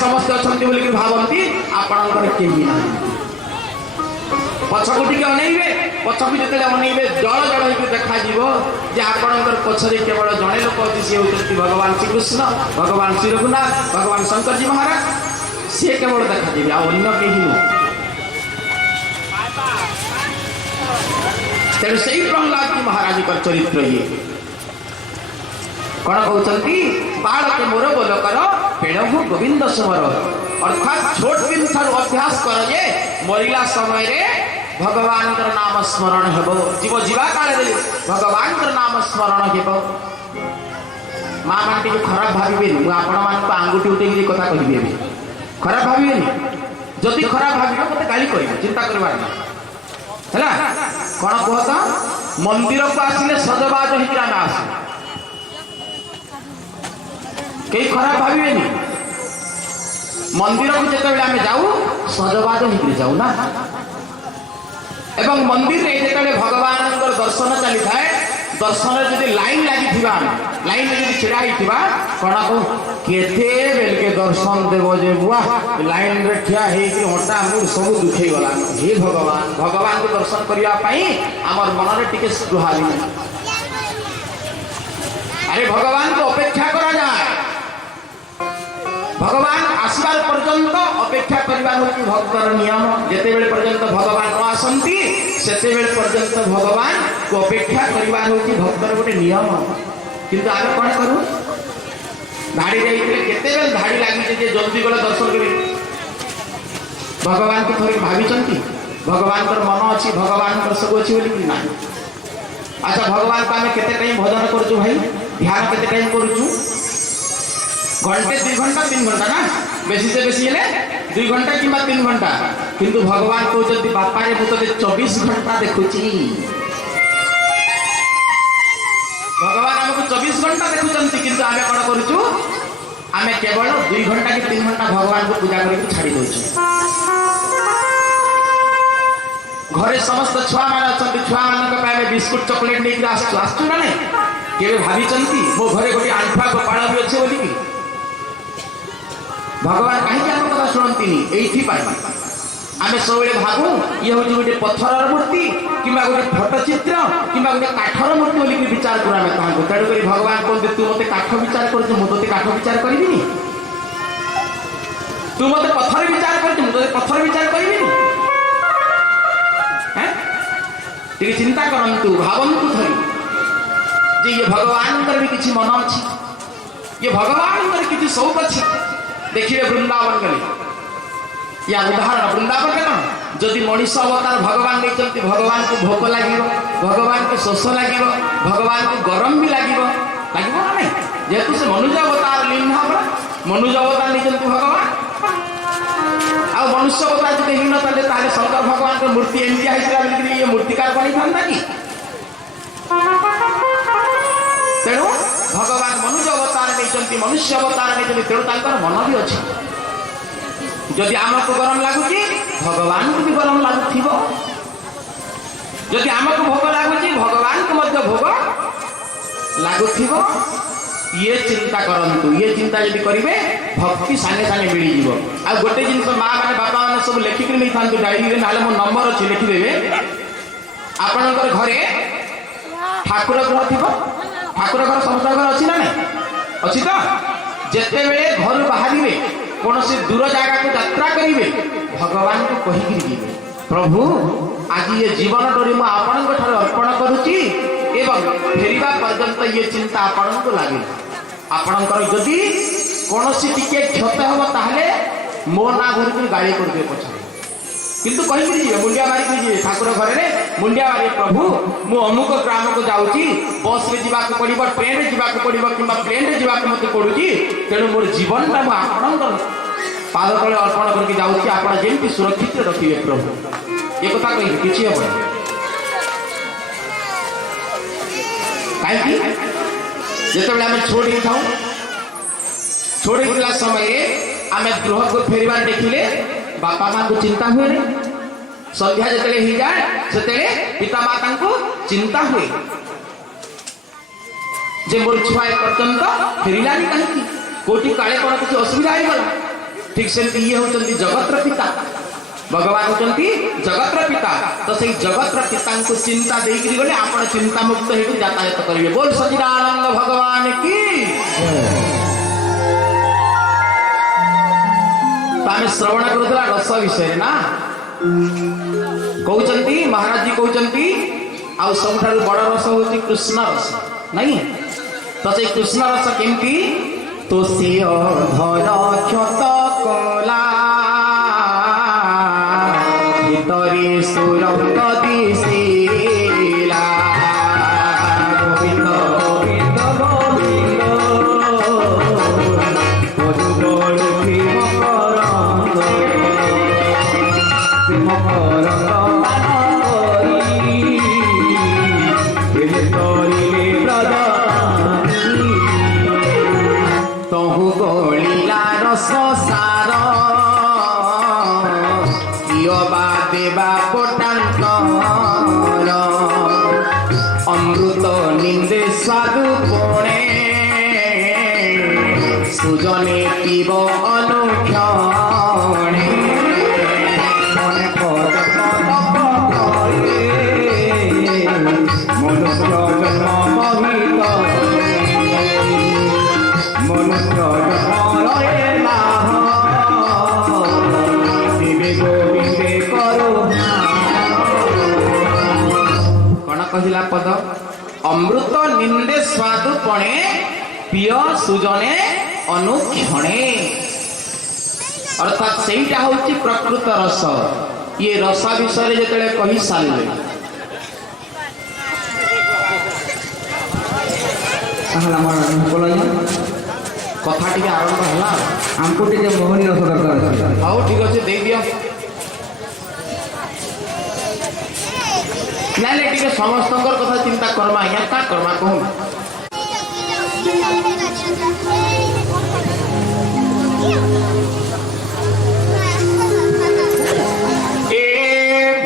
समस्त अच्छा बोलिक भावती आपणकर केही ना पछकू टी अनेबे पछकू जो अनेबे जल जल हो देखा जे आपणकर पछरे केवल जड़े लोक अच्छे सी होती भगवान श्रीकृष्ण भगवान श्री रघुनाथ भगवान शंकर जी महाराज सी केवल देखा देवे अन्य कहीं नुह तेणु से प्रहलाद जी महाराज का चरित्र ये कौन कहते बालक मोर बोल कर पेड़ू गोविंद स्मर अर्थात छोट दिन ठार अभ्यास कर जे मरला समय रे भगवान नाम स्मरण हेब जीव जीवा काल भगवान नाम स्मरण हेब माँ मान टी खराब भावे आपण मान आंगुठी उठे कथा कहे खराब भावे जदि खराब भाव मत गाली कह चिंता करवार है कौन कहता मंदिर को आसिले सजबाज होकर आम आस कई खराब भावे मंदिर को जो आम जाऊ सजबाज होकर जाऊ ना एवं मंदिर में जो भगवान दर्शन चली थाए दर्शन जब लाइन लगी लाइन में छिड़ा होता कौन कह केते बेलके दर्शन देव जे बुआ लाइन रे ठिया हटा मुड़ सब दुखे गला हे भगवान भगवान को दर्शन करने आमर मन में टिके सुहावी अरे भगवान को अपेक्षा करा जाए भगवान आसबार पर्यंत अपेक्षा करवा हूँ भक्तर नियम जिते बेले पर्यंत भगवान न आसती से पर्यंत भगवान को अपेक्षा करवा हूँ भक्तर गोटे नियम किंतु आगे कौन करूँ धाड़ी जाते धाड़ी लगी जल्दी गले दर्शन कर भगवान को थोड़ी भावी भगवान मन अच्छी भगवान सब अच्छी बोली ना अच्छा भगवान को आम केते टाइम भजन करूँ भाई ध्यान केते टाइम करूँ घंटे 2 घंटा 3 घंटा ना बेसी से बेसी हेले 2 घंटा कि 3 घंटा किंतु भगवान कहते बापा रे मुझे 24 घंटा देखुची भगवान आमको 24 घंटा देखुचंती किंतु आमे कौन करूँ आमे केवल 2 घंटा कि 3 घंटा भगवान को पूजा करके छाड़ी दउछु घरे समस्त छुआ मान अच्छा छुआ मान बिस्कुट चॉकलेट नहीं आसु ना नहीं केवे भावी मो घरे गोटे आंठुआ गोपाल भी अच्छे बोलिकी भगवान कहीं आम कथा शुणती ये आम सब भावु ये हूँ गोटे पत्थर मूर्ति कि गोटे फटचित्र कि गोटे काठर मूर्ति बोलिक विचार करूँ आम क्या तेणुक भगवान कहते तू मत काठ विचार कर मुझे काठ विचार करी तू मत पत्थर विचार कर मुझे पत्थर विचार करी चिंता करंतु भावंतु थरी जे ये भगवान भी किसी मन अच्छी ये भगवान किसी शौक अच्छी देखिए वृंदावन गले या उदाहरण वृंदावन के जदि मनीष अवतार भगवान नहीं भगवान को भोक लगे भगवान को शोष लगे भगवान को गरम भी लगे ना नहीं जेहेतु से मनुज अवतार लीन मनुज अवतार नहीं भगवान आ मनुष्य अवतार जो हीन ताले शंकर भगवान को मूर्ति एमती होता ये मूर्तिकार बनी था कि तेणु भगवान मनुज अवतार नहीं मनुष्य अवतार नहीं तेणु मन भी अच्छी जदि आमको गरम लगुच भगवान को भी गरम लगुव जदि आमको भोग लगुच भगवान को मध्य भोग लगुव ये चिंता करंतु ये चिंता यदि करेंगे भक्ति सागे सागे मिल आ गोटे जिन माँ मैंने बापा मैंने सब लिखिक नहीं था डायरी ना मो नंबर अच्छी लिखिदेवे आपणकर घरे ठाकुर घर थी ठाकुर घर समस्त घर अच्छी ना नहीं अच्छी तो जिते बड़े घर बाहर कौन से दूर जगह को यात्रा करेंगे भगवान को कहीकि प्रभु आज ये जीवन डोरी मुझे आपण अर्पण करुच्ची एवं फेरवा पर्यंत ये चिंता आपण को लगे आपणकर जदि कौन टिके क्षत हम ताहले मो ना घर को गाड़ी करदे पछे किंतु कहीकि जी मुंडिया मारिक जी ठाकुर घरे मुंडिया मारे प्रभु मु अमुक ग्राम को जाऊँगी बस रे जावाक पड़ो ट्रेन रे जावाक पड़ो कि प्लेन रे जावाक मत पड़ुची तेणु मोर जीवनटा मु आपणकर पाद तले अर्पण करके जाऊँगी आपण जेमती सुरक्षित रखिए प्रभु ये कथा कही किसी हम कहीं जिते आम छोड़ी था छोड़ी समय आम गृह को फेरबार देखिले बापा माँ को चिंता हुए संध्या जो हो जाए से पिता माता को चिंता हुए जे मोर छुआ पर्यंत फेरलानी कहीं कोटी काले कौन किसी असुविधा होगा ठीक से ये होचंती जगतर पिता भगवान होचंती जगतर पिता तो सही जगतर पिता को चिंता देकरी गले आपण चिंता मुक्त हेतु यातायात करिवे बोल सच्चिदानंद भगवान की तामे श्रवण करूला रस विषय ना कहउचंती महाराज जी कहउचंती आ सबठारु बड़ रस होची कृष्ण रस नहीं तो से कृष्ण रस केमती तो से धर क्षत कला भितरे सुरंग दिशिला गोविंद गोविंद गोविंद मधुबल प्रेम करंग तहु गलिला रस सार कियबा देवा कोटांकर अमृत निंदे स्वादु पुणे सुजने पीब अनुक्षणे मनुष्य जन्म महित मनुष्य कौन कहला पद अमृत निंदे स्वादु पणे पिय सुजने अनुक्षणे अर्थात सेटा होची प्रकृत रस ये रस विषय जेतले कहि सारिले कथा टी आरंभ है आमको टे मोहनी रस दरकार हाँ ठीक अच्छे दे दिया ना टे समस्त कथा चिंता करमा आज्ञा क्या करमा कहूँ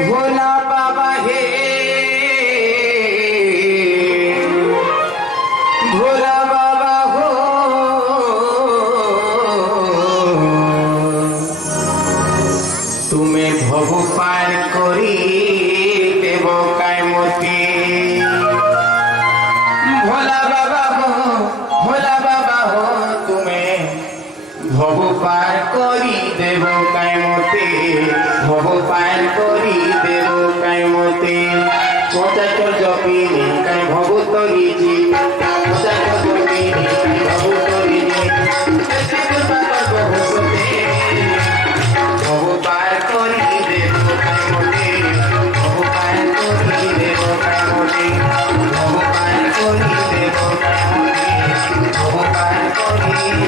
भोला बाबा हे भोला बाबा हो तुम्हें भव पार करी देव काय मोती भोला बाबा हो तुम्हें भव पार करी देव काय मोती भव पार करी देव काय मोती पचाचर जपी काय भव तरी जी पचाचर जपी भव तरी जी भव पार करी देव काय मोती भव पार करी देव काय मोती भव पार करी देव काय मोती भव पार करी देव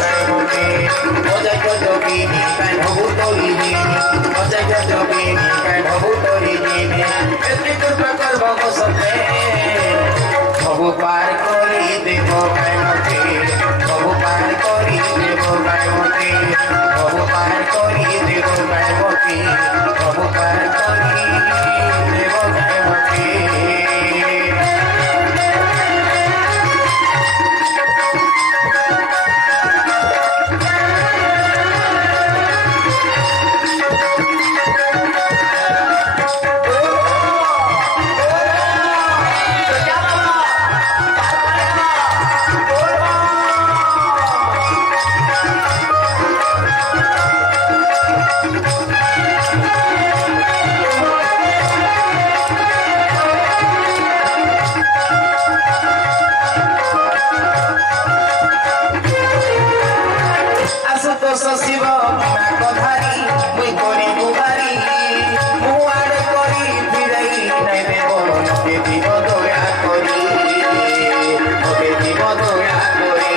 काय मोती জগিনী কাই ভবু তরিনি অজয় জগিনী কাই ভবু তরিনি এতে কৃপা করব বসতে ভবু পার করি দেব কাই মতে ভবু পার করি দেব কাই মতে ভবু পার করি দেব কাই মতে ভবু পার করি দেব কাই মতে শিব কথারি মুই করি দুবারি মুয়ারে করি ফিরাই নাই দেব ওকে দিব দয়া করি ওকে দিব দয়া করি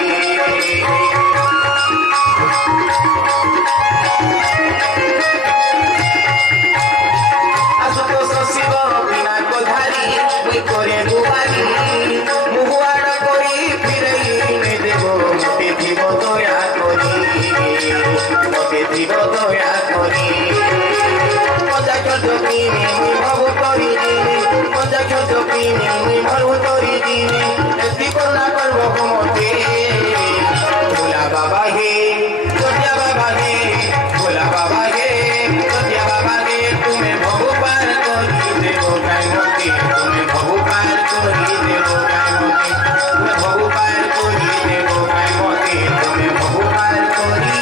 আশুতোষ শিব বিনা কথারি মুই করি দুবারি মুয়ারে করি ফিরাই নাই দেব ওকে দিব দয়া করি ওকে দিব দয়া করি মজা জগিনী মুই ভবু তরিনি মজা জগিনী মুই ভবু তরিনি এতি করুণা করব মতে ভোলা বাবা হে জটিয়া বাবা হে ভোলা বাবা হে জটিয়া বাবা হে তুমি ভবু পার করি দেব কাই মতে তুমি ভবু পার করি দেব কাই মতে তুমি ভবু পার করি দেব কাই মতে তুমি ভবু পার করি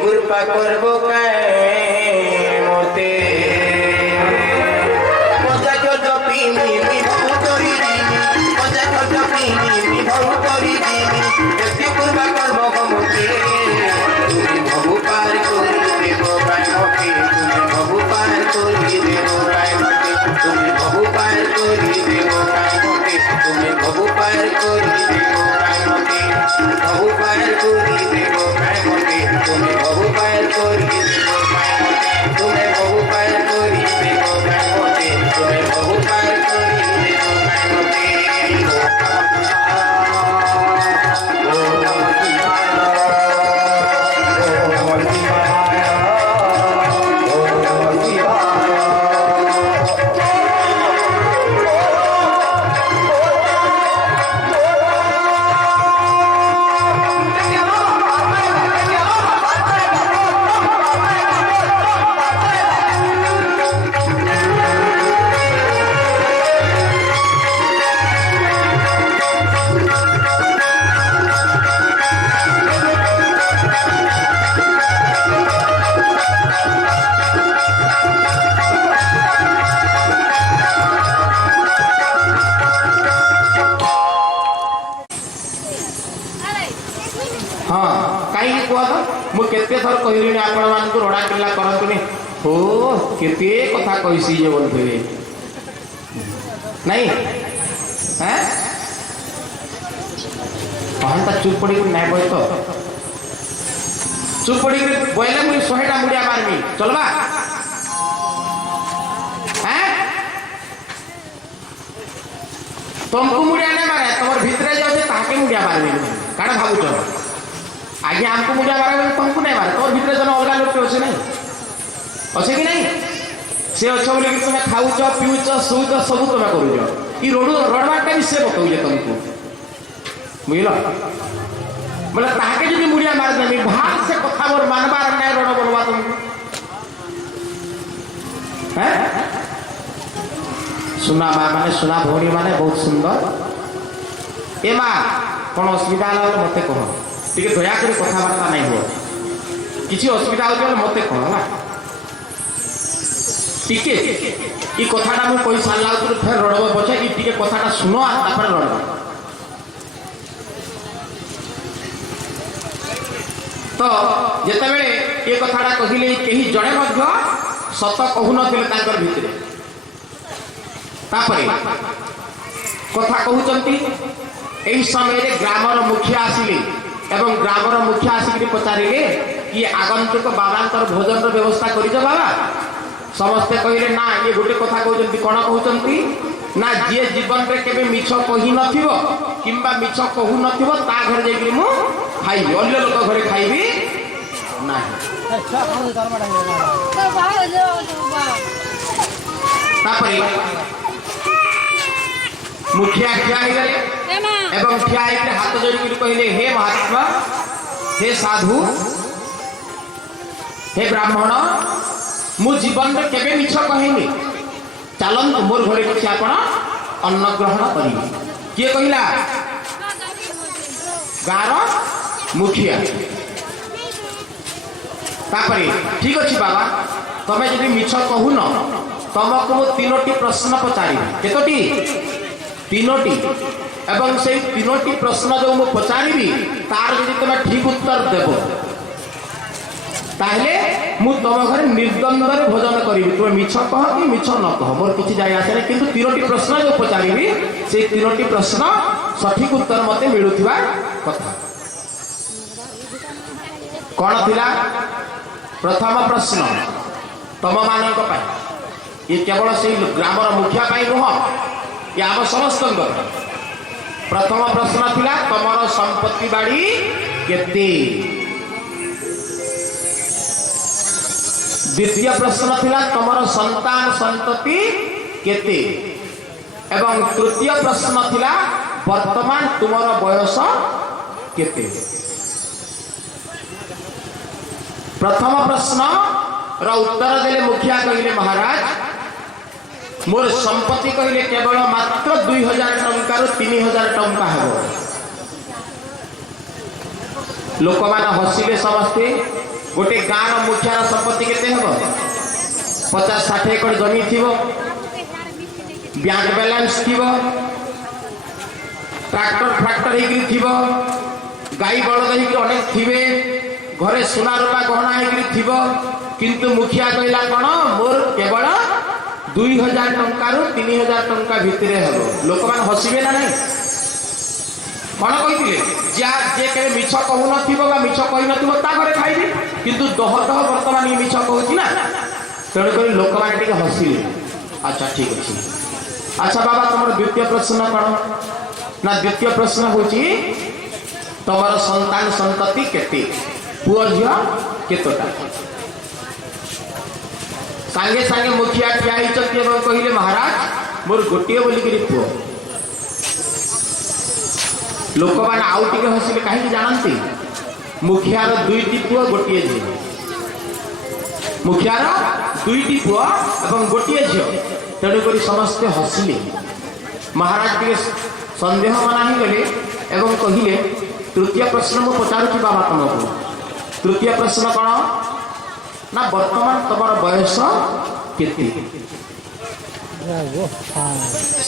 কৃপা করব মতে মজা জপিনি বিভব করি দিনি মজা জপিনি বিভব করি দিনি এটি কৃপা করব মতে তুমি ভবু পার করি দেব কাই মতে তুমি ভবু পার করি দেব কাই মতে তুমি ভবু পার করি দেব কাই মতে তুমি ভবু পার করি দেব কাই মতে ভবু পার করি দেব কাই মতে তুমি ভবু পার করি দেব কাই মতে তুমি ভবু পার করি দেব কাই মতে তুমি ভবু পার করি দেব কাই মতে केते थर कहलिनी आपण मानकु रोडा किल्ला करंतुनी हो केते कथा कहिसी जे बोलथि नहीं हैं कहन ता चुप पड़ी नहीं बोल तो चुप पड़ी बोले मुई 100टा मुड़िया मारमी चलबा हैं तुमको मुड़िया नहीं मारे तमर भितरे जाउ जे ताके मुड़िया मारमी काडा भाबु चल आगे हमको मुझे मारे बोले तुमको नहीं मारे तोर भीतर जन अलग लोग अच्छे नहीं अच्छे कि नहीं से अच्छे बोले कि तुम खाऊच पीऊच शोच सब तुम करूच कि रड़बाटा भी से बताऊे तुमको बुझल बोले ताके जब मुड़िया मारिदेमी भाग से कथा मोर मानबार ना रड़ बोलवा तुमको सुना माँ माने सुना भौणी माने बहुत सुंदर ए माँ कौन असुविधा है मत कह टे दयाकोरी कथबार्ता नहीं हो किसी असुविधा हो मत कह टिके ये कथाटा मुझे कही सारा फेर रड़ब पचे कि टे कथाटा शुण तापर रड़ब तो जिते बड़े ये कथाटा कहले कहीं जड़े सत कहून भितर कथा कहते यही समय ग्रामर मुखिया आसिले एवं ग्रामर मुखिया आसिक पचारे कि आगंतुक बाबा भोजन व्यवस्था कर बाबा समस्ते कहले ना ये गोटे कथा कहते कौन कहते ना जी जीवन में केवे मिछ कही निंबा मिछ कहू ना घर जाकि मु खाइबी अन्य लोक घरे खाइबी ना मुखिया ठिया गले एवं ठिया हाथ जोड़ी कहले हे महात्मा हे साधु हे ब्राह्मण मु जीवन में केवे मिछ कहनी चलत मोर घरे किसी आप अन्न ग्रहण करेंगे किए कहला गाँव मुखिया ठीक अच्छे बाबा तुम्हें जब मिछ कहून तुमको मु 3टी प्रश्न पचारि केतोटी 3टी एवं से 3टी प्रश्न जो मु पचारि तार यदि तुम ठीक उत्तर देव ताहले मु तुम घर निर्द्वंद्व भोजन करी तुम मिछ कह कि मिछ न कह मोर किसी जाए आसे किंतु 3टी प्रश्न जो पचारि से 3टी प्रश्न सठिक उत्तर मत मिलुथिबा कथा कौन थिला प्रथम प्रश्न तम मानक ये केवल से ग्रामर मुखिया नुह ये आम समस्त प्रथम प्रश्न थिला तमर संपत्ति बाड़ी केते द्वितीय प्रश्न थिला तमर संतान संतति केते एवं तृतीय प्रश्न थिला वर्तमान तुमर बयस केते प्रथम प्रश्न रा उत्तर देले मुखिया कहले महाराज मोर संपत्ति कहले केवल मात्र 2000 टंका रु 3000 टंका है लोक मान हसिले समस्ते गोटे गाँव मुखिया संपत्ति केते हबो 50-60 एकड़ जमी थिबो बैंक बैलेंस थिबो ट्रैक्टर हेकि थिबो गाई बलद हेकि अनेक थिबे घरे सोना रूपा गहना हेकि थिबो किंतु मुखिया कहला कौन मोर केवल 2000 टंका रु 3000 टंका भितर हम लोक मान हसिबे ना नहीं कौन कही जे के मिछ कहू ना मिछ कही ना घरे खाइबी किंतु दह बर्तमान ये मिछ कहूँ ना तेणुक लोक मैंने हसिले अच्छा ठीक अच्छे अच्छा बाबा तुम द्वितीय प्रश्न कौन ना द्वितीय प्रश्न हूँ तुम संतान संतति केते पुओ झील केतोटा सांगे सांगे मुखिया ठिया कहले महाराज मोर गोटे बोलिकी पुओ लोक मैंने आउ टे हसिले कहीं जानते मुखियार 2टी पुओ गोटे झी मुखियार 2टी पुओ एवं गोटे झील तेणुक समस्ते हसिले महाराज टे सन्देह मना ही गले एवं कहले तृतीय प्रश्न मु पचारुची बाबा तुमको तृतीय प्रश्न कौन ना वर्तमान तुम बयस केते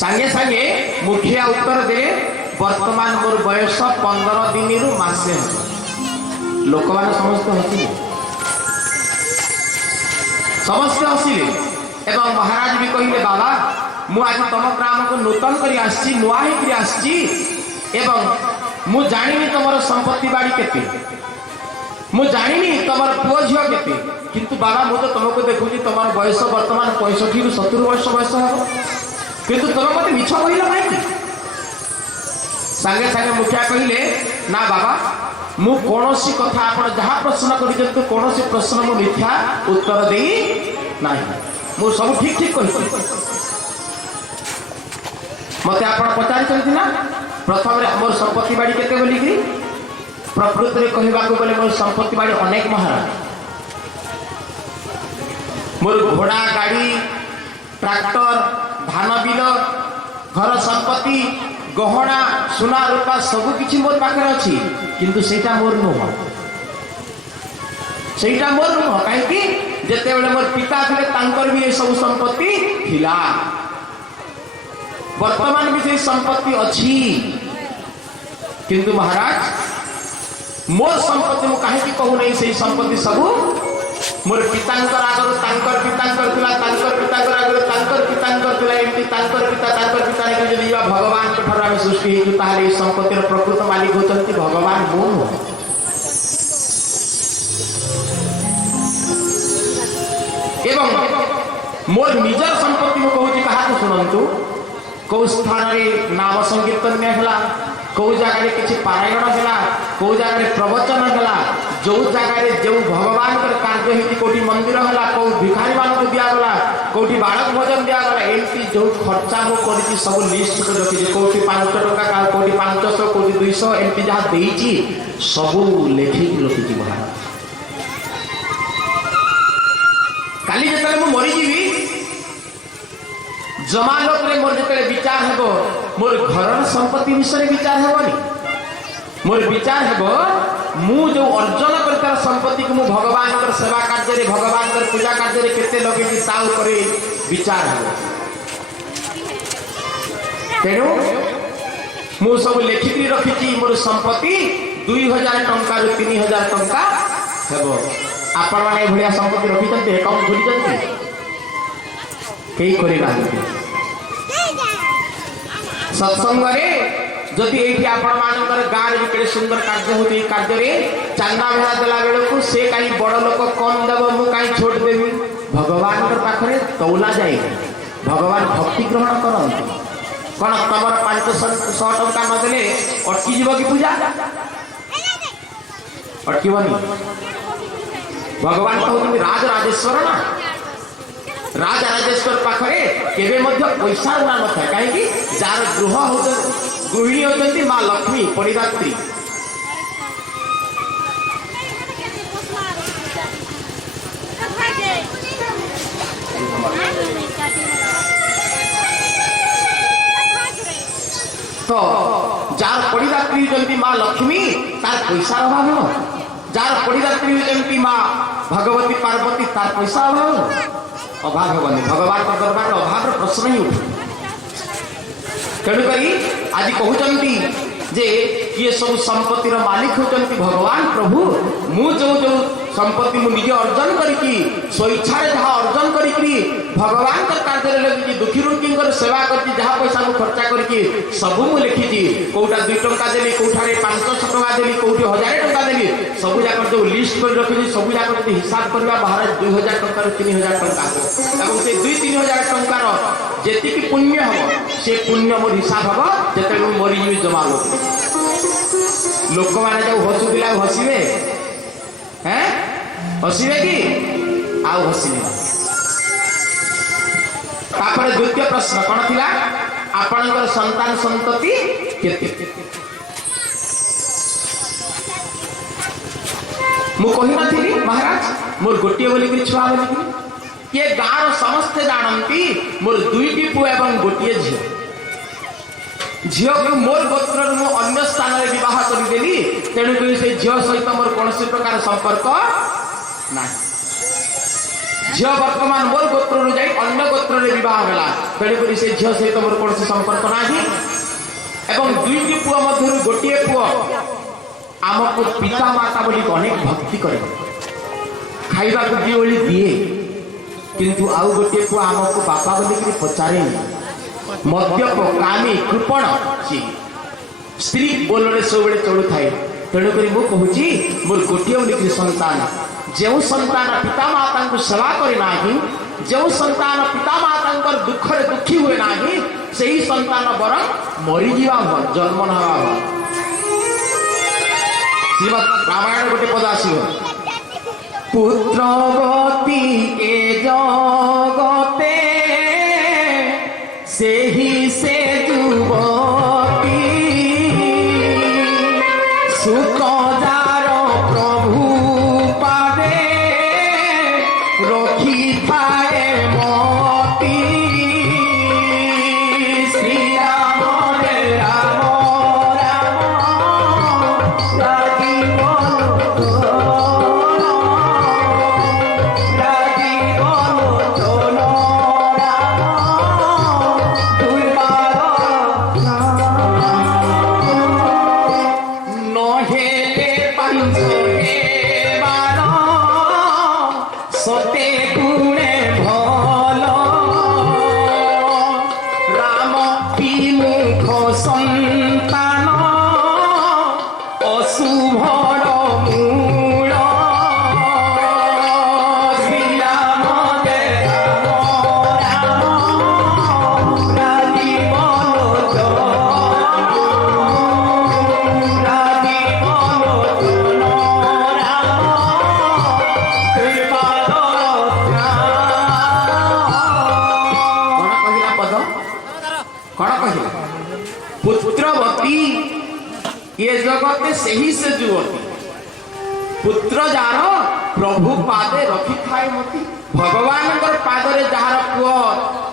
सांगे सांगे मुखिया उत्तर दे वर्तमान मोर बयस 15 दिन रु मासे लोक मैंने समस्त हसिले एवं महाराज भी कहले बाबा मु आज तुम ग्राम को नूतन करी आसी नुआ होकर आसी एवं मु जानी तुम संपत्ति बाड़ी केते मु जानी तुम पुओ झील केते किंतु बाबा मु तो तुमको देखुची तुम बयस वर्तमान 65 रु 70 वर्ष बयस हम किंतु तुम मत मिछ कहल कहीं सांगे सांगे मुखिया कहले ना बाबा मु कौनसी कथा आप जहाँ प्रश्न कर कौन प्रश्न मु मिथ्या उत्तर दे ना मु सब ठीक ठीक कहि मते आपण पचारि ना प्रथम रे मोर संपत्ति बाड़ी केते बोली कि प्रकृति रे कहबा को बोले मोर संपत्ति बाड़ी अनेक महाराज मोर घोड़ा गाड़ी ट्रैक्टर धान बिल घर संपत्ति गहना सुना रूपा सब किछि मोर पाखरे अछि किंतु सेटा मोर नुह सेटा मोर नुह काहे कि जेते बेले मोर पिता थिले तांकर भी सब संपत्ति थिला वर्तमान भी से संपत्ति अछि किंतु महाराज मोर संपत्ति मु काहे कि कहू नै से संपत्ति सब मोर पितांकर आगर तांकर पितांकर थिला तांकर पितांकर आगर तांकर पितांकर थिला एमती तांकर पिता ने जदि भगवान के ठरा में सृष्टि हेतु ताले संपत्ति प्रकृत मालिक होचंती भगवान मोर एवं मोर निजर संपत्ति मु कहूची कहा सुनंतु कौ स्थान रे नाम संकीर्तन में हला कौ जगह रे किछि पारायण हला कौ जगह रे प्रवचन हला जो जगह रे जो भगवान कर कार्य हेति कोठी मंदिर हला कौ भिखारी मान को दिया गला कोठी बालक भोजन दिया गला एमती जो खर्चा हो करिछि सब लिस्ट कर रखि कोठी 500 टका का कोठी 500 कोठी 200 एमती जहा देइछि सब लेखि रखि महाराज काली जतले मु मरि जीवी जमानत रे मोर जतले विचार हेबो मोर घरर संपत्ति विषय विचार हेबोनी मोर विचार हेबो मु जो अर्जन करता संपत्ति को मु भगवान कर सेवा कार्य रे भगवान कर पूजा कार्य रे केते लगे कि ता ऊपर विचार हेबो तेनु मु सब लेखिकरी रखिची मोर संपत्ति 2000 टंका रु 3000 टंका हेबो आपण माने भलिया संपत्ति रखिचंते अकाउंट खुली जंती कई करे बांधी सत्संग रे जदि एठी आपण मानकर गां रे केते सुंदर कार्य होती कार्य रे चांदा भेड़ा देला बेले को से काई बड़ लोक कम देब मु काई छोड़ देबी भगवान कर पाखरे तौला जाई भगवान भक्ति ग्रहण करंती कोन तमर 500 टका न देले अटकी जीव की पूजा अटकीबनी भगवान कहते राज राजेश्वर ना राज राजेश्वर पाखरे केबे मध्य पैसा उड़ा न था कहीं जार गृह हो गृहिणी होती माँ लक्ष्मी परिदात्री तो जार परिदात्री होती माँ लक्ष्मी तार पैसा अभाव हो जार परिदात्री होती माँ भगवती पार्वती तार पैसा अभाव हेबनी भगवान दरबार अभाव प्रश्न ही उठ तेणुक आज कहते जे ये सब संपत्तिर मालिक होती भगवान प्रभु मु जो जो संपत्ति मु निजे अर्जन करी स्वेच्छा जहाँ अर्जन करी भगवान कार्य लगी दुखी रोगी सेवा करती जहाँ पैसा मु खर्चा करी सब मु लिखी कौटा 2 टंका देली कौठारे 500 टका देली कौटी 1000 टका देली सब जाक जो लिस्ट कर रखी सब जाक हिसाब करवा बाहर 2000 टका 3000 टका और से 2-3000 टंकार जेति पुण्य हम से पुण्य मोर हिसाब हम जिते मरी जी जमा लोक मैंने जो हसुला हसवे हैं हसवे कि आउ हसवे तापर द्वितीय प्रश्न कौन थिला आपनकर संतान संतति केते मु कहि नथिली महाराज मोर गोटिए बोली कि छुआ बोली कि के गाँव समस्ते जानती मोर 2टी पुआ एवं गोटिए झील झील को मोर गोत्र मु अन्य स्थान में विवाह करदेली तेणुक से झील सहित मोर कौन प्रकार संपर्क ना झील वर्तमान मोर गोत्र जाई अन्य गोत्र में विवाह होला तेणुक से झील सहित मोर कौन संपर्क ना एवं 2टी पुआ मध्य गोटिए पुआ आमको पिता माता बोली अनेक भक्ति करे खाइबा को दिए बोली दिए किंतु आउ गोटे पुआ आमको बापा बोलिक पचारे मद्यप कामी कृपण स्त्री बोलने सब चलू थाए तेणुक मुझे मोर गोटे बोलिक संतान जो संतान पिता माता को सेवा करना जो संतान पिता माता दुखरे दुखी हुए ना से ही संतान बर मरीजा हो जन्म ना श्रीमद रामायण गोटे पद आस पुत्रवती ए जगत বিমুখ সন্তান অশুভর মূল শ্রীরাম দেব রাম রাজীব লোচন রাজীব লোচন রাম कौन कहला पुत्रवती ये जगते सही से जुवती पुत्र जार प्रभु पादे रखी थाए मती भगवान पादरे जार पुओ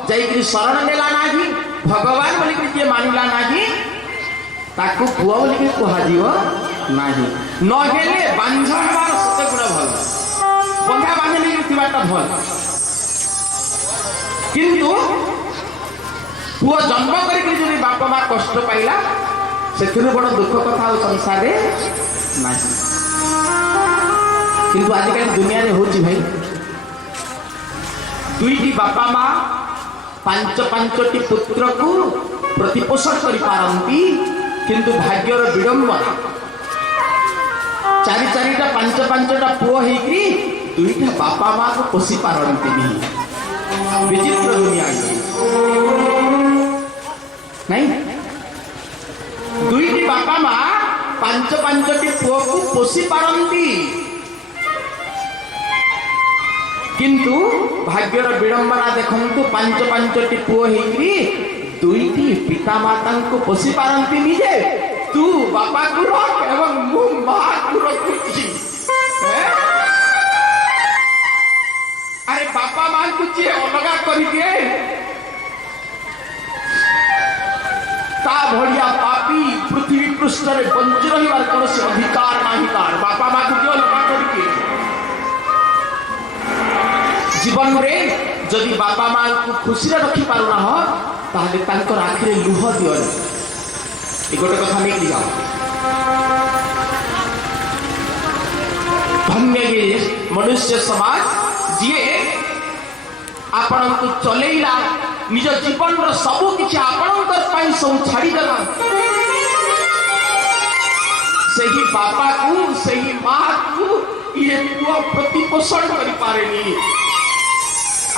जाइकरी शरण नेला नाही भगवान बोली जे मानिला नाही ताकू पुओ बोली कहा जीव नाही न हेले बांझ हमार सते गुण भल बंधा बांधे थिबाटा भल किंतु पुओ जन्म करके जो बापा माँ कष्ट पाइला से बड़ दुख कथा संसार ना किंतु आजिकल दुनिया रे होची भाई दुईटी बापा माँ पांच पांचटी पुत्र को प्रतिपोषण कर पारंती किंतु भाग्यर विडंबना चारि चारिटा पांच पांचटा पुओ हेकरी दुईटा बापा माँ को पोषी पारंती नहीं विचित्र दुनिया नहीं दुईटी बापा माँ पांच पांचटी पुओ को पोषी पारंती किंतु भाग्यर विडंबना देखंतु पांच पांचटी पुओ हेकरी दुईटी पिता माता को पोषी पारंती निजे तू बापा को रख एवं मु मां को रखुची अरे बापा मां को जे अलगा करी दिए ता भड़िया पापी पृथ्वी पृष्ठ रे बंच रहिबार कोनोसी अधिकार नाही तार बापा मां को क्यों लगा करी जीवन रे जदि बापा मां को खुशी रे रखी पारु ना हो ताहले तांकर आखिरे लुह दियो ए गोटे कथा नै कि जाओ धन्य ये मनुष्य समाज जिए आपण को चलेइला निज जीवन रो सब किछि आपणकर पई सब छाड़ी देला सही बापा को सही मां को ये पुओ प्रतिपोषण करि पारेनी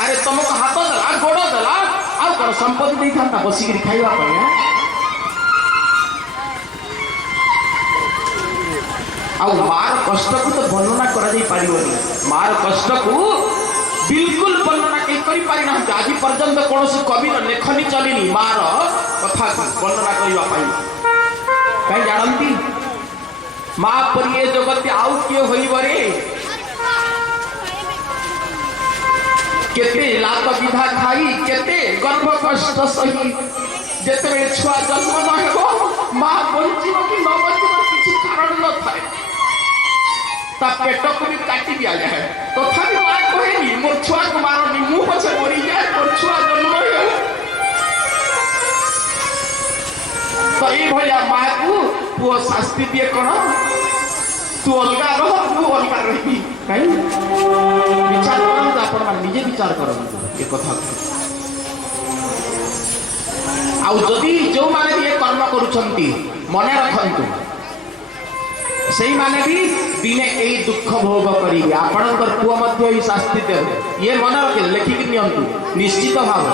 अरे तुमको हाथ दला गोड़ दला आ कर संपत्ति दे था बसी करी खाइबा पय आ मार कष्ट को तो वर्णना करा जाई पारिबनी मार कष्ट को बिल्कुल वर्णना कई करी पारि ना आज पर्यंत कोनोसी कवि लेखनी चलिनी मार कथा को वर्णना करिवा पाई कई जानंती मां पर ये जगत आउ के होइबो रे केते लात विधा खाई केते गर्भ कष्ट सही जेते बे छुआ जन्म न हेबो मां बंचिबो कि न बंचिबो किछि कारण न थाए ता पेट को भी काटी दिया जाए तो थापि मां कहेनी मोर छुआ को मारनी मु पछे मरी जाए मोर छुआ जन्म हे तो ई भलिया मां को पुओ शास्ति दिए कोन तू अलगा रह तू अलगा रही काई विचार करन आपण मान निजे विचार करन ए कथा आउ जदि जो माने ये कर्म करूछंती मने रखंतु सेही माने भी दिने एई दुख भोग करी आपणकर पुओ मध्य ही शास्ति देव ये मन रखे लेखिक नियंतु निश्चित भाव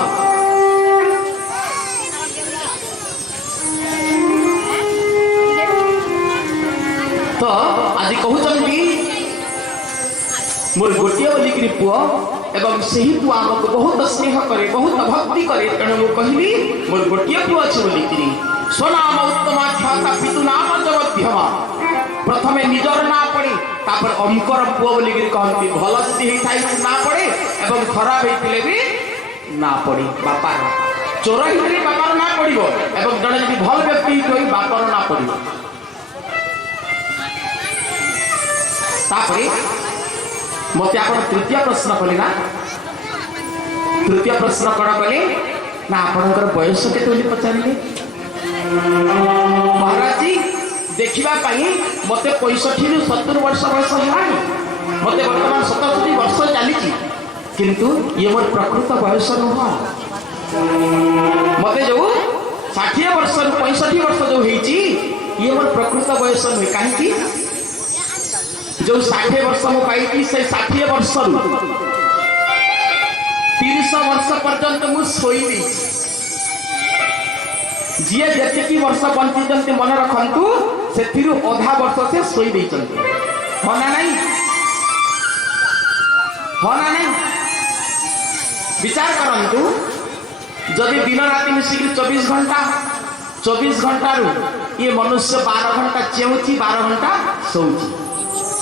तो आज कहउछंती मोर गोटिया बोलिकरी पुओ एवं सही पुआ हमको बहुत स्नेह करे बहुत भक्ति करे तेणु मु कहली मोर गोटिया पुओ अछि बोलिकरी स्वनाम उत्तम ख्याता पितु नाम जगद्यमा प्रथमे निजर ना पड़े तापर अंकर पुओ बोलिकरी कहंती भल जदि हेई थाई ना पड़े एवं खराब हेतिले भी ना पड़े बापा चोर हेतिले बापार ना पड़िबो एवं जने जदि भल व्यक्ति होई बापार ना पड़िबो तापरे मते आपण तृतीय प्रश्न कले ना तृतीय प्रश्न कण कले ना आपणकर बयस केते बोली पचारिले महाराज जी देखिबा पई मते 65 रु 70 वर्ष बयस हेलानी मते वर्तमान 67 वर्ष चली किंतु ये मोर प्रकृत बयस नुह मते जो 60 वर्ष 65 वर्ष जो होती ये मोर प्रकृत बयस नुहे कहीं जो 60 वर्ष मु पाई से 60 वर्ष 30 वर्ष पर्यंत मु सोई जी जी वर्ष बंची मन रखु से अधा वर्ष से सोई हाँ ना नहीं हाँ ना नहीं विचार करूँ जदि दिन राति मिसिक 24 घंटा 24 घंटा रू ये मनुष्य 12 घंटा चेउची 12 घंटा सोची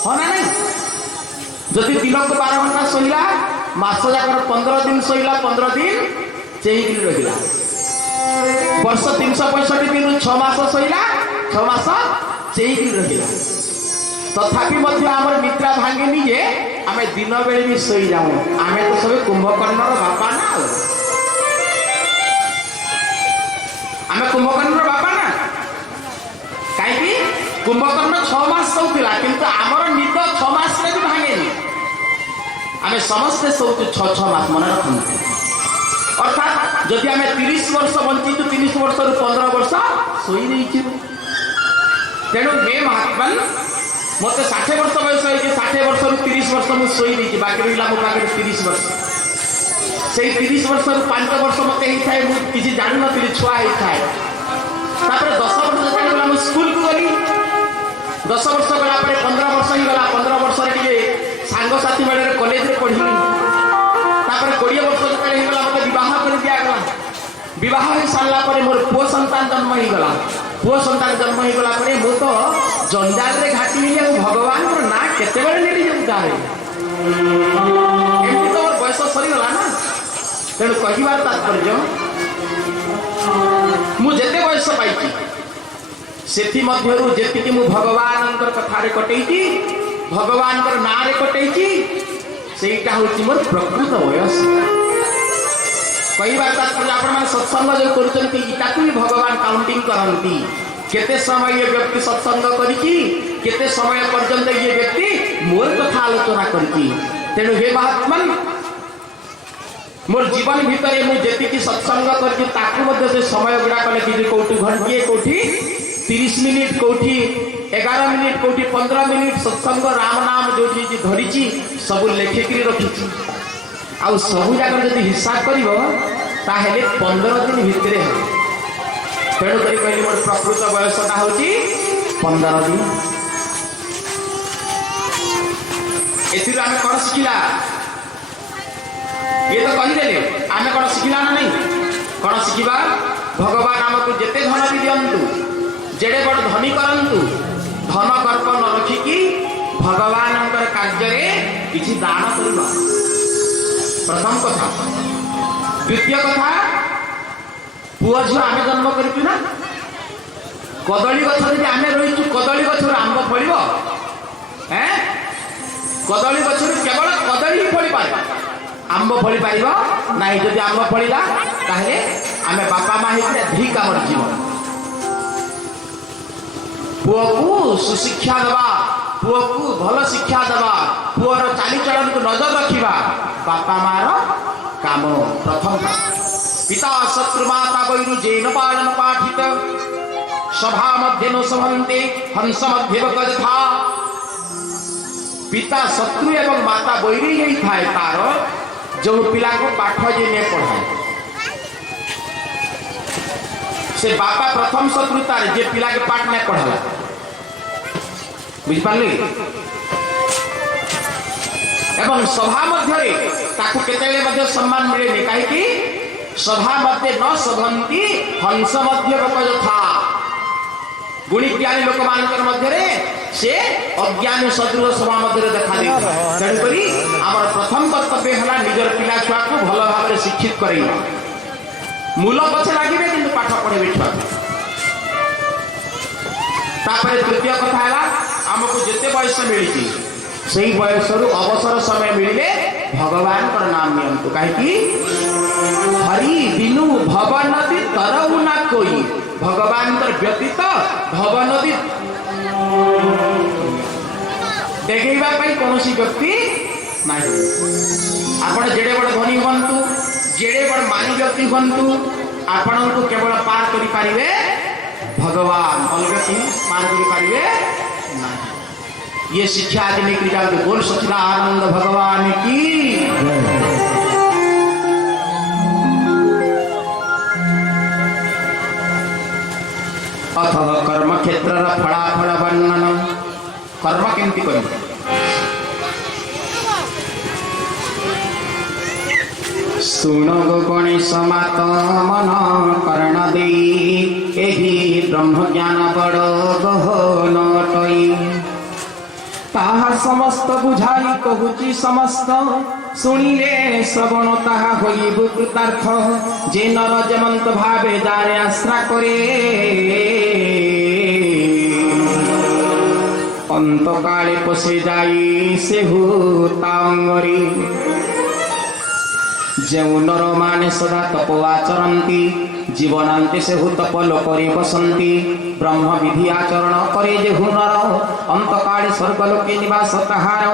हाँ ना नहीं जदि दिन को 12 घंटा सोला मास जाकर 15 दिन सोला 15 दिन चेई रहा वर्ष 365 दिन 6 मास सोला 6 मास चेई रहा तथापि आमर निद्रा भांगे जे आम दिन बेले भी सोई जाऊँ आम तो सब कुंभकर्ण बापा ना आम कुंभकर्ण बापा ना कहीं कुंभकर्ण 6 मास सोला किंतु आमर निद 6 मास भी भांगे आम समस्ते सोचु 6 मास मन रखु अर्थात जदि आम 30 वर्ष बंचीचु 30 वर्ष 15 वर्ष सोई तेणु मे महात्मा मत 60 वर्ष बयस हो 60 वर्ष 30 वर्ष मुझे शोई बाकी रहा मो पाखे 30 वर्ष से 30 वर्ष 5 वर्ष मत होता है मुझे जान नी छुआ होता है 10 वर्ष जो मुझे स्कूल को गली 10 वर्ष गला 15 वर्ष ही गला 15 वर्ष सांगसाथी मेले कॉलेज में पढ़ी 20 वर्ष जो मत बह कर दिगला बह हो सारा मोर पुओ संतान जन्म हो गला पुओ संतान जन्म हो गला मु तो जंजाल रे घाटी भगवान ना केते नेली जाऊँ एमती तो मोर बयस सरीगला ना तेणु कहबार तात्पर्य मुझे बयस पाई से जी भगवान कथा कटे भगवान ना कटे सेटा हूँ मोर प्रकृत बयस कहबार तात्पर्य आपण सत्संग जो कर भगवान काउंटिंग करती केते समय ये व्यक्ति सत्संग करी केते समय पर्यंत ये व्यक्ति मोर कथा आलोचना करी तेणु हे महात्मा मोर जीवन भितर मुझे सत्संग करके से समय गुड़ाक लिखी कौटी घंटे कौटी 30 मिनिट कौटी 11 मिनिट कौटी 15 मिनिट सत्संग राम नाम जो धरी सब लेखिक रखी आ सबू जाक जब हिसाब कर 15 दिन भितर तेणुक कहली मोर प्रकृत बयसटा हूँ 15 दिन एम कौन शिखला ये तो कहीदे आम कौन शिखला ना नहीं कौन शिखा भगवान आमको जिते धन भी दिंतु जेड़े बड़ धनी करंतु धन गर्भ न रखिकी भगवान कार्य किसी दान करवा प्रथम कथा द्वितीय कथा पुआ झील आम जन्म करूँ ना कदली गछ आम रही कदली गछ आंब फल कदली गछ केवल कदली ही फली पारे आंब फली पार ना जब आंब फलिला ताहले आम बापा माँ होते धिक आम जीवन पुओ को सुशिक्षा दवा पुओ को भल शिक्षा दवा पुओर चालीचलन को नजर रखा बापा मार काम प्रथम पिता शत्रु माता बैरु जैन पालन पाठित सभा मध्य न सभंते हंस मध्य कथा पिता शत्रु एवं माता बैरी ही थाए तार जो पिला को पाठ जे ने पढ़ाए से बापा प्रथम शत्रु तार जे पिला के पाठ ने पढ़ाला बुझिपारली एवं सभा मध्य केतेले मध्य सम्मान मिले कहीं सभा मध्य न सभंती हंस मध्य यथा गुणी ज्ञानी लोक मध्य से अज्ञानी सदृश सभा मध्य देखा तेणुक आम प्रथम कर्तव्य है निजर पिला छुआ को भल भाव शिक्षित कर मूल पछे लगे कि पाठ पढ़े छुआ तृतीय कथा है आमको जिते बयस मिली से बयस अवसर समय मिले भगवान नाम नियंतु कहीं हरि बिनु भव नदी तरऊ ना कोई भगवान व्यतीत भव नदी देखा कौन व्यक्ति नहीं। आप जेड़े बड़ धनी हूँ जेड़े बड़ मानी व्यक्ति हूँ आपण को केवल पार करि पारिबे भगवान, अलग की पार करि पारिबे नहीं। ये शिक्षा आज लेकर जाओ। बोल सच्चिदानंद भगवान की। अथवा कर्म क्षेत्र फलाफल वर्णन। कर्म केमती कर सुन गो गणेश मात मन कर्ण दे एही ब्रह्म ज्ञान बड़ गहन अटई। ताहा समस्त बुझाई कहूची समस्त सुनिले श्रवण ताहा होई कृतार्थ। जे नर जेमंत भावे जारे आश्रा करे अंत काले पशे जाई सेहु तांगरी। जेउ नर माने सदा तप आचरती जीवनांते से तपल करे बसंती। ब्रह्म विधि आचरण करे जेहु नर अंत काले स्वर्गलोके निवास ताहार।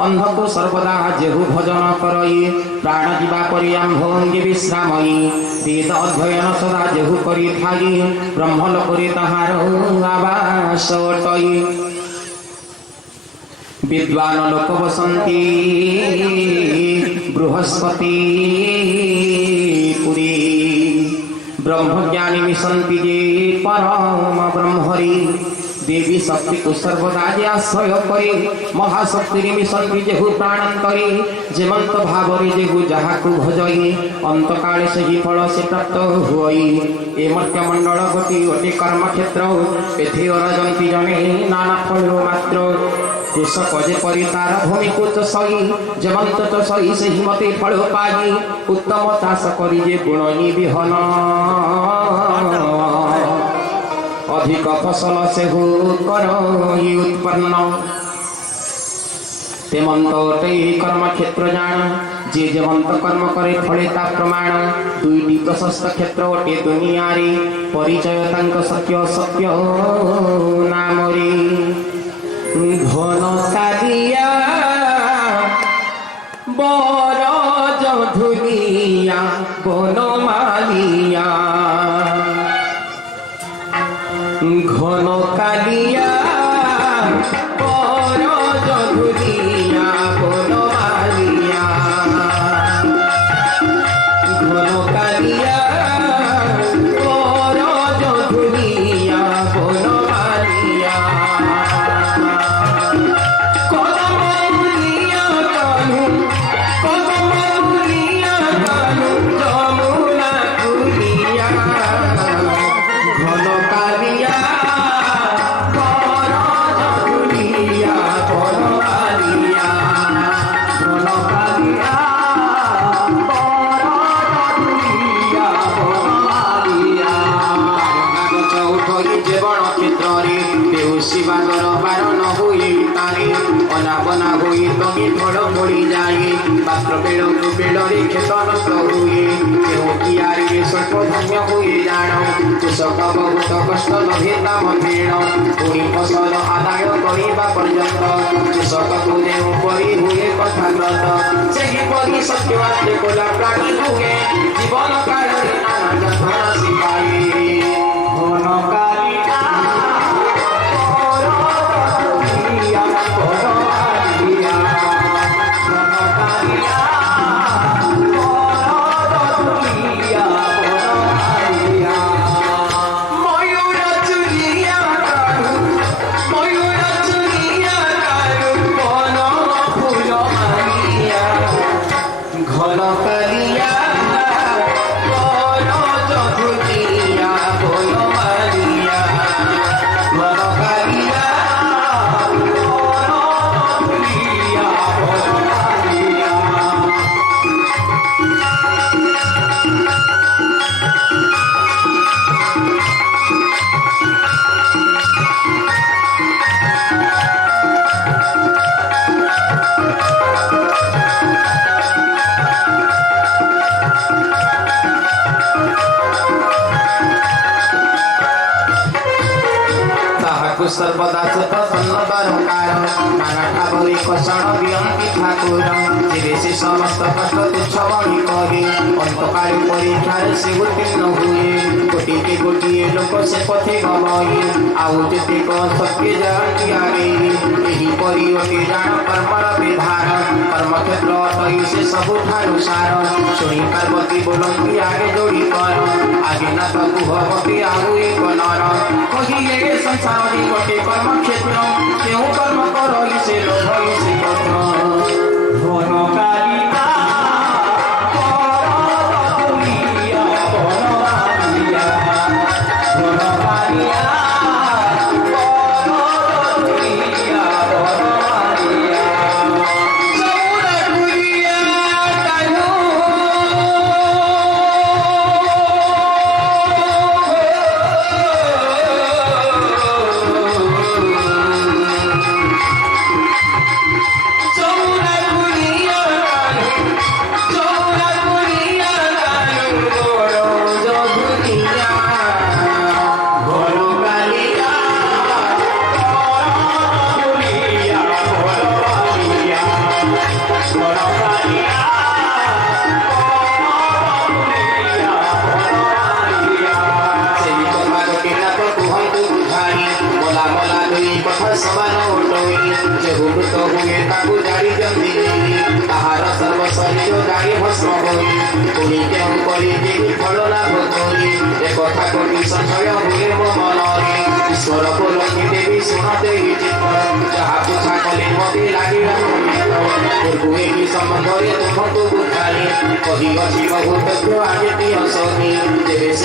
अंध को सर्वदा जेहु भजन करई प्राण जीवा परि आम्भंगी विश्रामई। वेद अध्ययन सदा जेहु करी थाई ब्रह्मलोके ताहार आवास अटई। विद्वान लोक बसंती बृहस्पति पुरी। ब्रह्मज्ञानी मिशंति जे परम ब्रह्मरी। देवी शक्ति को सर्वदा जे आश्रय करे महाशक्ति मिशंति जेहु प्राणांतरे। जेमंत भावरे जेहु जाहाकु भजई अंत काले सही फल से प्राप्त हुई। ए मर्त्य मंडल गति अति कर्म क्षेत्र एथे अरजंती जने नाना फल मात्र। कृषक जेपरी तार भूमि को चषई जेमंत चषई से हिमते फल पाई। उत्तम चाष करी जे गुणनी विहन अधिक फसल से हो करई उत्पन्न। तेमंत अटे कर्म क्षेत्र जान जे जेमंत कर्म करे फले ता प्रमाण। दुईटी प्रशस्त क्षेत्र अटे दुनिया रे परिचय तांक सत्य सत्य नामरे। घन कालिया बर जधुनिया बनमालिया। घन कालिया बर जधुनिया बनमालिया। घन कालिया बर जधुनिया बनमालिया। शिवागर बारण हुए तारे अनाबना हुए तमी फल पड़ी जाए। पात्र बेड़ बेड़े खेत नष्ट हुए कियारे स्वल्प धन्य हुए जान। कृषक बहुत कष्ट लभे दाम फेण पुणी फसल आदाय करवा पर्यंत। कृषक को जो परी हुए कथाग्रत सेहीपरि सत्यवाक्य कोला प्राणी हुए जीवन काल नाना जन्म शिवाए। घन कालिया बर जधुनिया ତାକୁ ସର୍ବଦା ପ୍ରସନ୍ନ ଦରକାର ନାନା ଭାବରେ କଷଣ ଦିଅନ୍ତି ଠାକୁର ଯିବେ ସେ ସମସ୍ତ କଷ୍ଟ ତୁଚ୍ଛ ବଳି କରେ ଅନ୍ତକାଳୀ ପରୀକ୍ଷାରେ ସେ ଉତ୍ତୀର୍ଣ୍ଣ ହୁଏ କୋଟିକେ ଗୋଟିଏ ଲୋକ ସେ ପଥେ ଗମଇ ଆଉ ଯେତେକ ସତ୍ୟ ଯାଆନ୍ତି ଆଗେଇ ଏହିପରି ଅତି ଜାଣ କର୍ମର ବିଧାନ କର୍ମକ୍ଷେତ୍ର ଅଟଇ ସେ ସବୁଠାରୁ ସାର ଶୁଣି ପାର୍ବତୀ ବୋଲନ୍ତି ଆଗେ ଯୋଡ଼ି କର ଆଗେ ନା ତାକୁ ହବତି ଆଉ ଏକ ନର କହିଲେ ସଂସାରରେ ଗୋଟେ କର୍ମକ୍ଷେତ୍ର କେଉଁ କର୍ମ କରଇ ସେ ଲୋଭଇ ସେ ପତ୍ର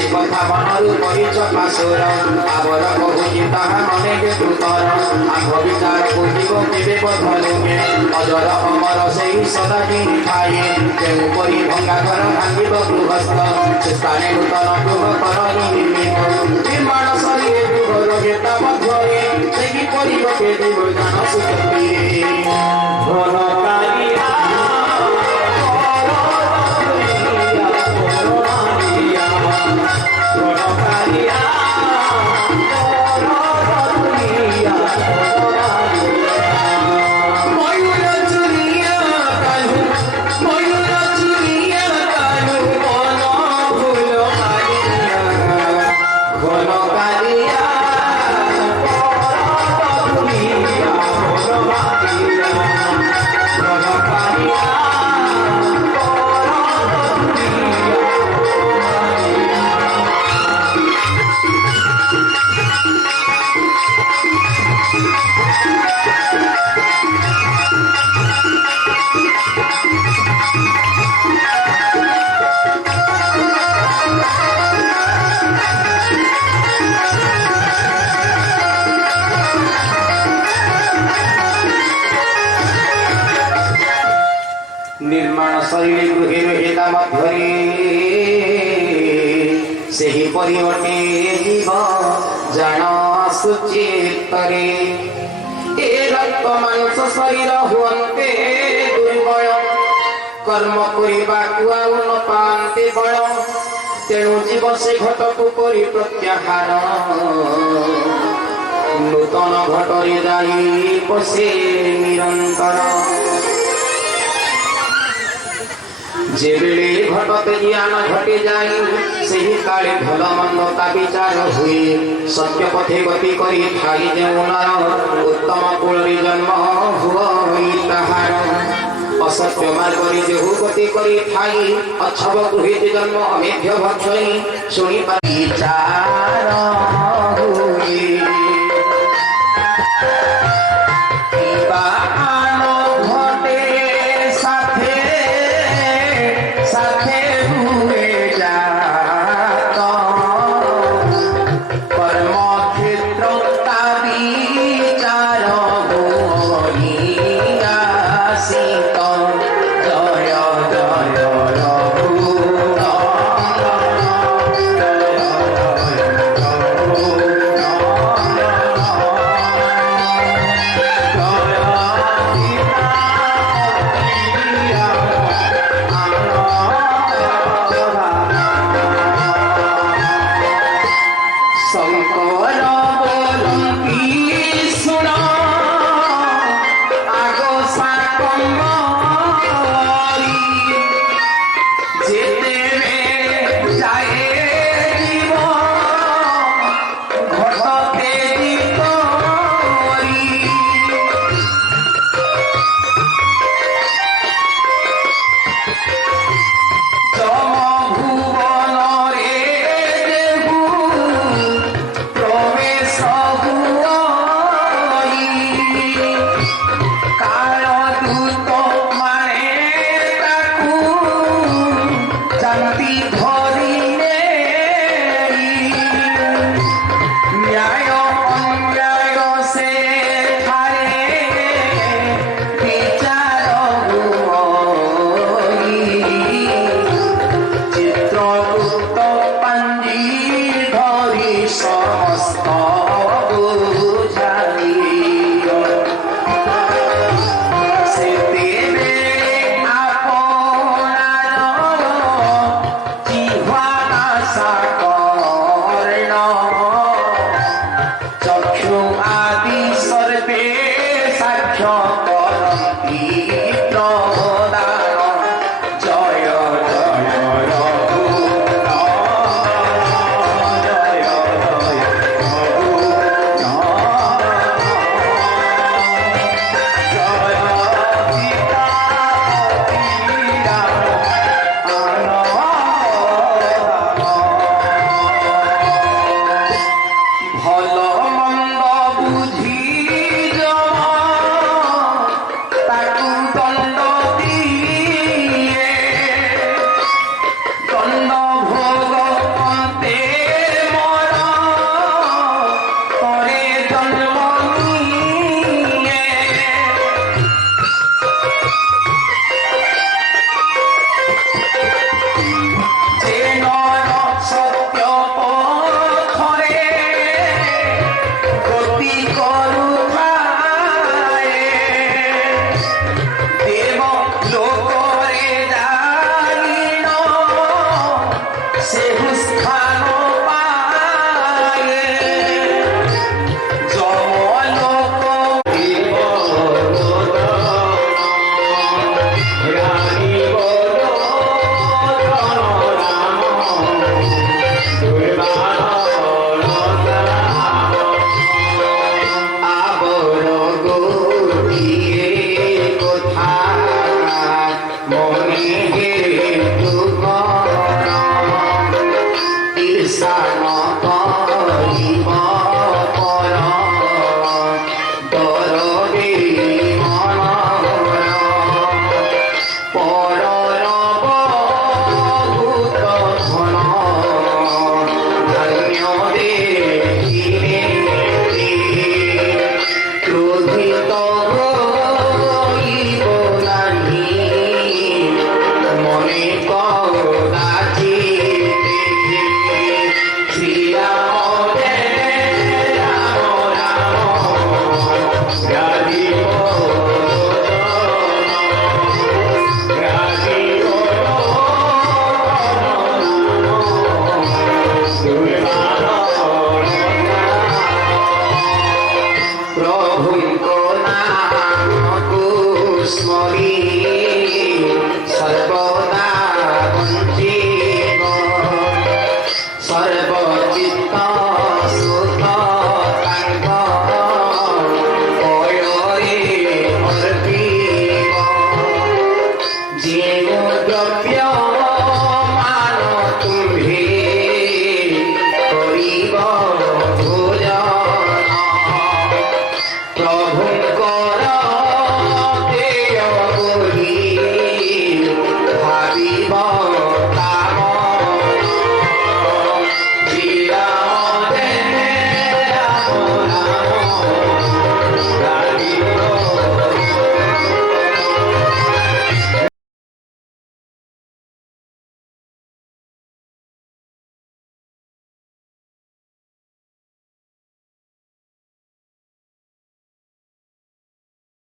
কথা মনରୁ କରିଛ ପାଶୋର ଆବର କହୁଛି ତାହା ମନେ ଯେ ତୃତର ଆଗ ବିଚାରକୁ ଯିବ କେବେ ବଧଲୁମେ ଅଜର ଅମର ସେହି ସଦା ଦିନ ଥାଏ ଯେଉଁପରି ଭଙ୍ଗା ଘର ଭାଙ୍ଗିବ ଗୃହସ୍ଥ ସେ ସ୍ଥାନେ ନୂତନ ଗୃହ କରଣି ନିର୍ମିତ ନିର୍ମାଣ ସରିଲେ ଗୃହର ଗେଟା ମଧ୍ୟରେ ସେହି ପରିବକେ ଯିବ ଜାଣ ସୁଖୀରେ परिवर्ते जीव जान सुचित्तरे ए रक्त मांस शरीर हुअन्ते दुर्बल कर्म करिबाकु आउ न पान्ते बळ तेणु जीव से घटकु करि प्रत्याहार नूतन घटरे जाई बसे निरंतर जेबेले घटते ज्ञान घटे जाई सही काले भल मंदता विचार हुए सत्य पथे गति करी थाई जेउनार उत्तम कुलरी जन्म हुई ताहार असत्य मार्ग रे जेहु गति करी थाई अछब गृहित जन्म अमेध्य भक्षई सुनी विचार हुए शंकर बोलती समस्त